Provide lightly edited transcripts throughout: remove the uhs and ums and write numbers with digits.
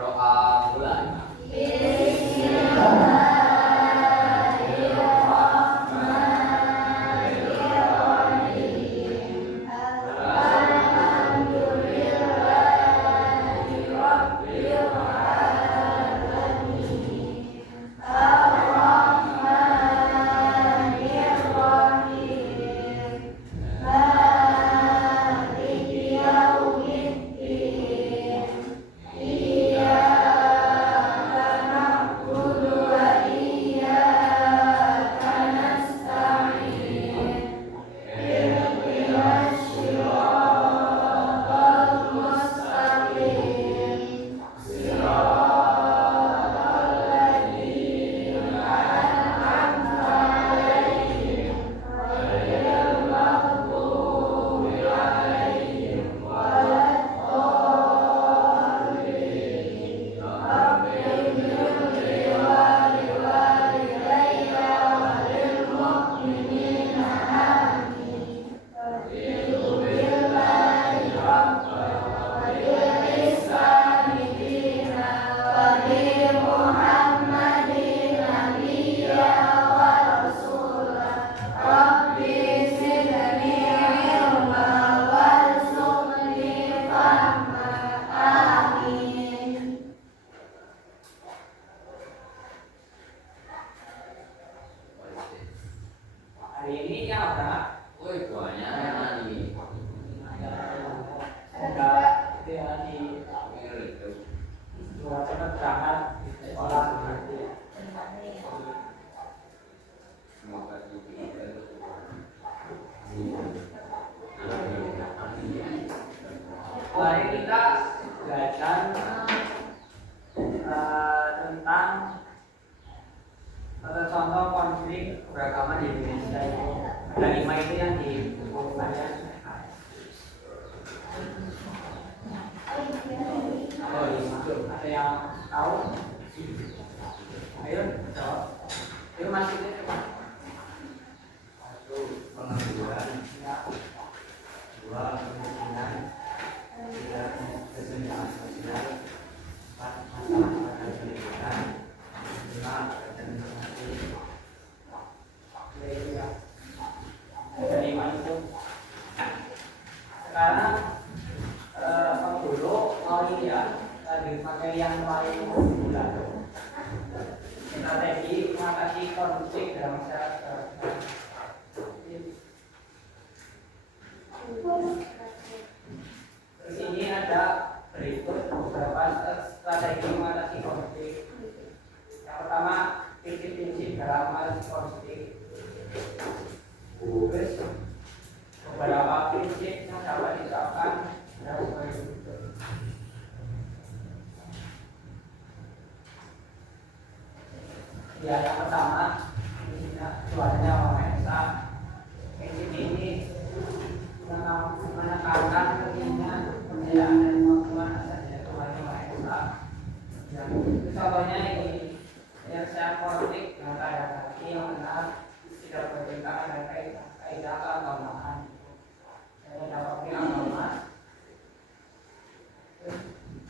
Berdoa mulai. Hari ini yang apa? Woi, banyak nih. Semoga itu ya di dua cepat berangkat sekolah nanti. Semoga hari kita belajar tentang atau contoh konflik keberagaman di Indonesia itu ada 5 itu yang di buku saya. Oh, 5. Ada yang tahu? Ayo jawab. Ayo masuknya coba. 1. Pengangguran. Ya. 2. Kemiskinan. 3. Kesenjangan sosial. 4. Masalah pendidikan. 5. Sekarang dulu mau ini ya pakai yang paling bulat strategi mengatasi konflik dalam masyarakat. Terus ini ada berikut beberapa strategi mengatasi konflik. Yang pertama, prinsip-prinsip dalam mengatasi konflik. Terus beberapa prinsip yang dapat diterapkan dalam sebagai berikut. Ya, yang pertama, suaranya Maha Esa. Prinsip ini menekankan pentingnya pembelaan dan kemampuan asasnya Tuhan Yang Maha Esa. Contohnya ini, penyelesaian konflik dengan keadaan hati yang benar, tidak bertentangan dengan kaidah keagamaan. Saya dapat agama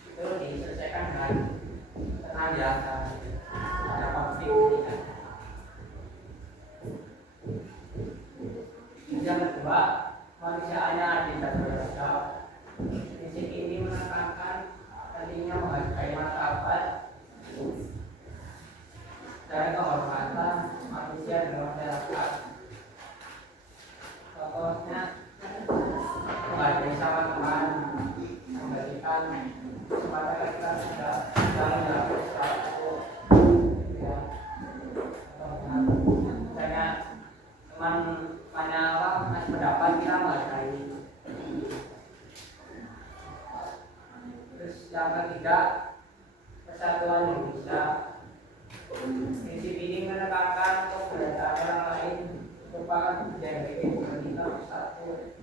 itu diselesaikan dengan tenang di antara ada konflik ini. Yang kedua, manusianya adil dan beradab. Prinsip ini menekankan pentingnya menghargai martabat dan kehormatan manusia dan masyarakat. Contohnya menghargai sama teman, memberikan kesempatan kita sudah dalam sesuatu. Ya, misalnya teman menyala masih pendapat kita menghargai. Terus yang ketiga, persatuan Indonesia. Prinsip ini menekankan keberadaan orang lain merupakan menjadi kita bersatu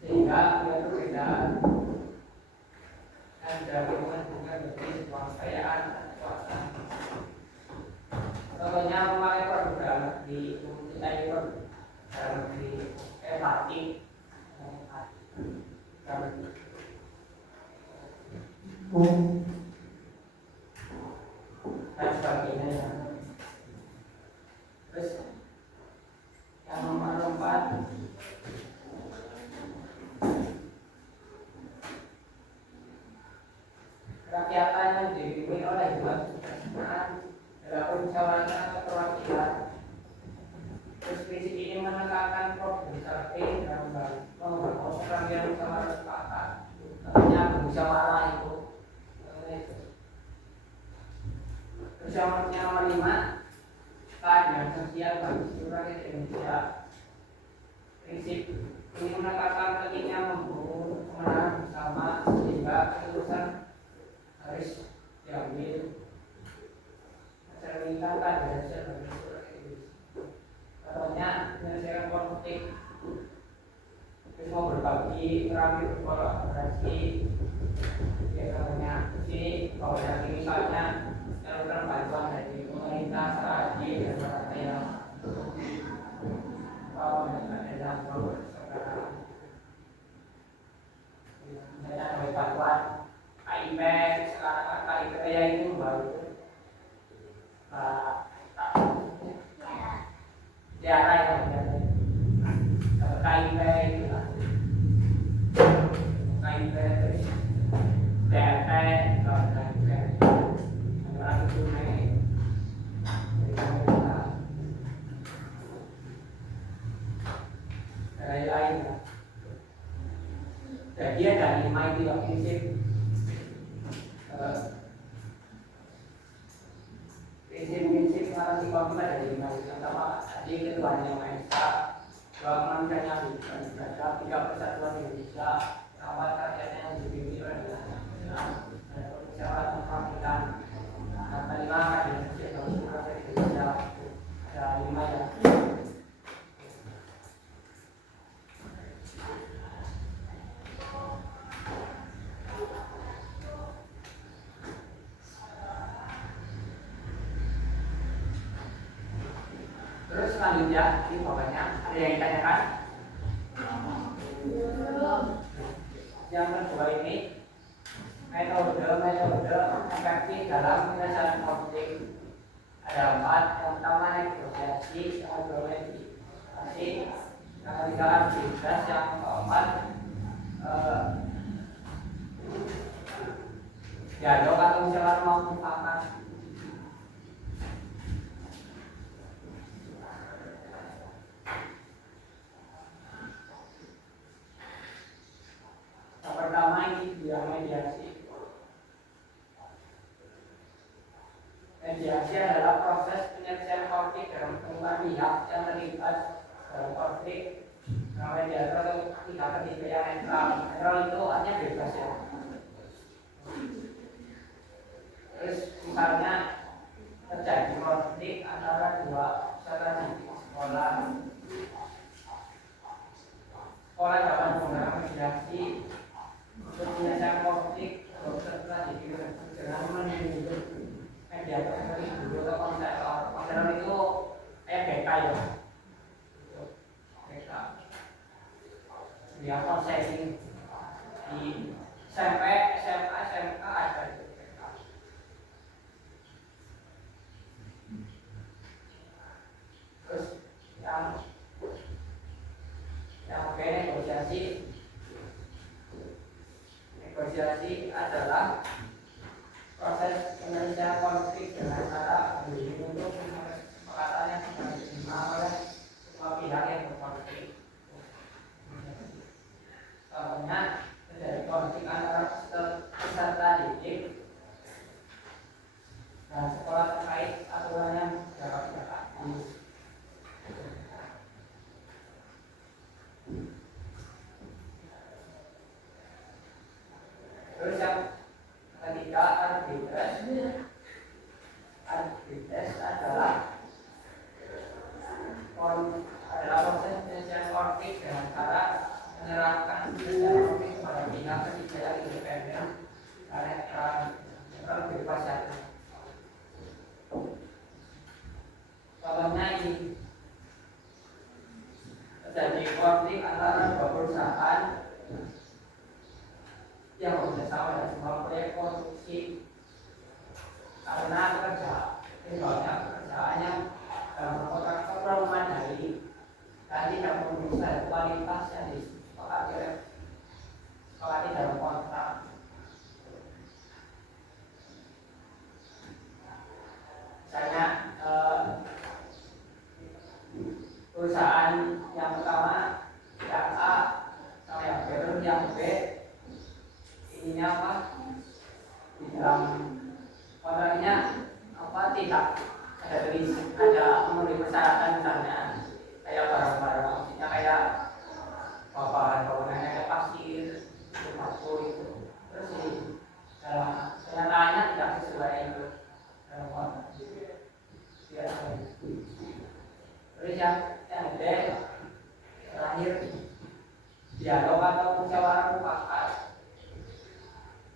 sehingga dia perbedaan dan dapat menentukan bagi sebuah kekayaan dan kekuatan. Contohnya memakai produk dalam negeri, mencintai produk dalam negeri, empati, rakyatan yang dipimpin oleh Dewan Kebersamaan dalam musyawarah perwakilan. Terus prinsip ini menekankan problem strategi dalam membangun rangkaian musyawarah sepakat. Artinya bermusyawarah itu. Terus yang kelima, keadilan sosial bagi seluruh rakyat Indonesia. Prinsip ini menekankan pentingnya membangun kemenangan bersama sehingga keputusan harus diambil mencerminkan keadilan sosial bagi seluruh rakyat Indonesia. Contohnya menyelesaikan konflik, terus mau berbagi, kami berkolaborasi. Contohnya di sini kalau yang misalnya salurkan bantuan dari pemerintah, strategi dan sebagainya. Misalnya ada bantuan KIP, sekarang KIP ya itu baru daerah yang KIP itu lah, KIP terus DRT kalau KIP ada itu naik lain-lain. Jadi ada 5 itu yang prinsip prinsip narasi konflik ada 5. Yang pertama tadi ketuhanan yang Maha Esa, bahwa kemanusiaan yang beradab, 3 persatuan Indonesia, rawat rakyatnya yang dipimpin oleh dan permusyawaratan perwakilan. Yang kelima keadilan sosial bagi seluruh rakyat Indonesia. Ada 5 ya. Terus selanjutnya, ini pokoknya ada yang ditanyakan? Yang kedua ini metode efektif dalam penyelesaian konflik. Ada 4. Yang pertama negosiasi, yang kedua mediasi, yang ketiga arbitras, yang keempat dialog atau musyawarah mufakat. Yang pertama ini dia mediasi. Mediasi adalah proses penyelesaian konflik dalam kedua pihak yang terlibat dalam konflik. Nah, mediator atau pihak ketiga yang netral itu artinya bebas ya. Terus misalnya terjadi konflik antara dua peserta didik sekolah dapat menggunakan mediasi untuk menyelesaikan konflik dua peserta didik dengan menunjuk mediator sebagai guru atau konselor. Konselor itu kayak BK ya, BK dia konseling di SMP, SMA, SMK ada itu. Terus yang B, negosiasi adalah proses penyelesaian konflik dengan cara untuk kesepakatan yang diterima oleh semua pihak yang berkonflik. Contohnya terjadi konflik antara peserta didik dan sekolah terkait aturan yang dapat ditaati. Terus yang ketiga arbitras adalah proses penyelesaian konflik dengan cara menyerahkan penyelesaian konflik kepada pihak ketiga yang independen dan netral bebas ya. Contohnya ini terjadi konflik antara dua perusahaan yang bekerjasama dalam sebuah proyek konstruksi orangnya apa tidak ada memenuhi persyaratan misalnya kayak barang-barang maksudnya kayak bangunannya kayak pasir, batu itu, terus sih kenyataannya tidak sesuai itu dalam konteks biasa. Terus yang gede terakhir dialog atau musyawarah mufakat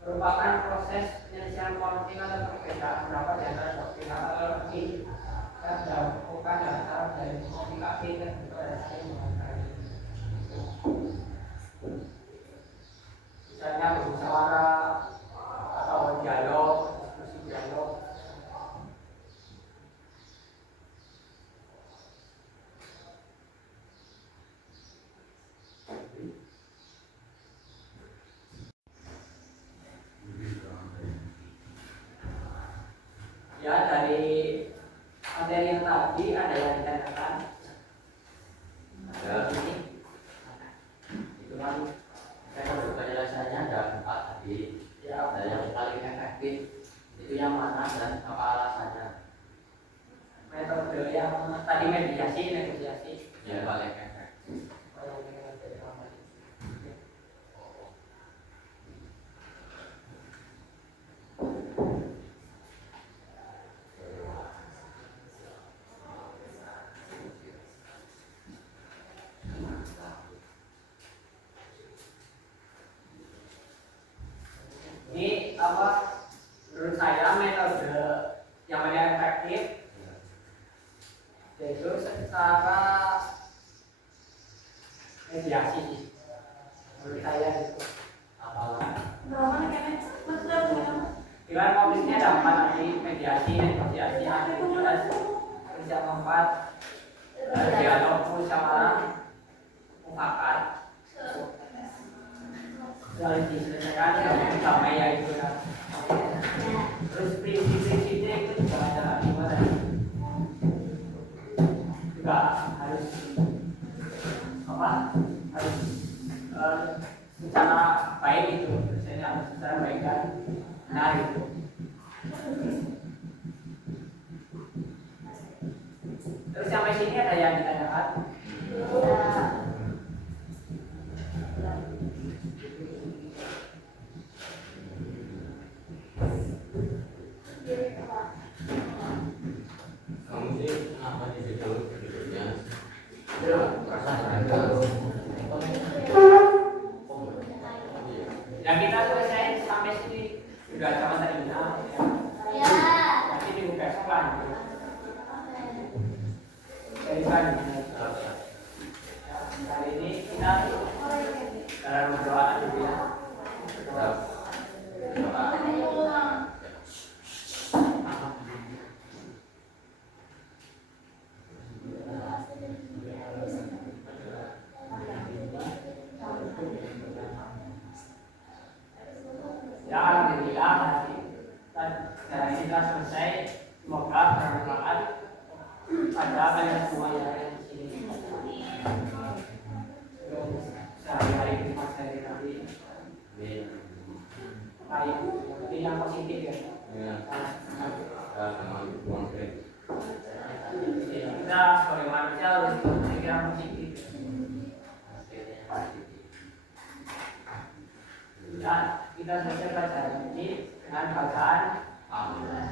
merupakan proses penyelesaian konflik atau perbedaan pendapat di antara dua pihak atau lebih yang dilakukan dalam cara dari komunikasi dan juga saling menghargai. Misalnya bermusyawarah atau dialog, diskusi dialog. Ya, dari materi yang tadi ada yang ditanyakan. Ada ini, itu kan metode penyelesaiannya ada 4 tadi. Ya, Dan yang paling efektif itu yang mana dan apa alasannya? metode yang tadi negosiasi. Yang paling efektif. Ini apa? Menurut saya metode yang paling efektif yaitu secara mediasi. Menurut saya itu. Dengan konfliknya dapat nanti mediasi, negosiasi, terus yang keempat dialog, musyawarah, mufakat. Lalu diselesaikan dengan damai ya itu kan. Terus prinsip-prinsipnya itu juga ada gimana? Juga harus apa? Harus secara baik itu, misalnya harus secara baik dan benar itu. Terus sampai sini ada yang ditanyakan? Kamu sih apa di situ berikutnya? Ya kita selesai sampai sini sudah sama terminal. Ya. Nanti minggu besok lanjut. Dari selanjutnya. Kali ini kita dalam berdoa dulu ya. Ya alhamdulillah dan kita selesai, semoga bermanfaat pada kalian semua yang ada di sini. Sehari-hari kita sehari-hari baik, jadi yang positif ya. Kita sebagai manusia harus berpikir yang positif. Dan kita selesai pelajaran ini dengan bacaan Alhamdulillah.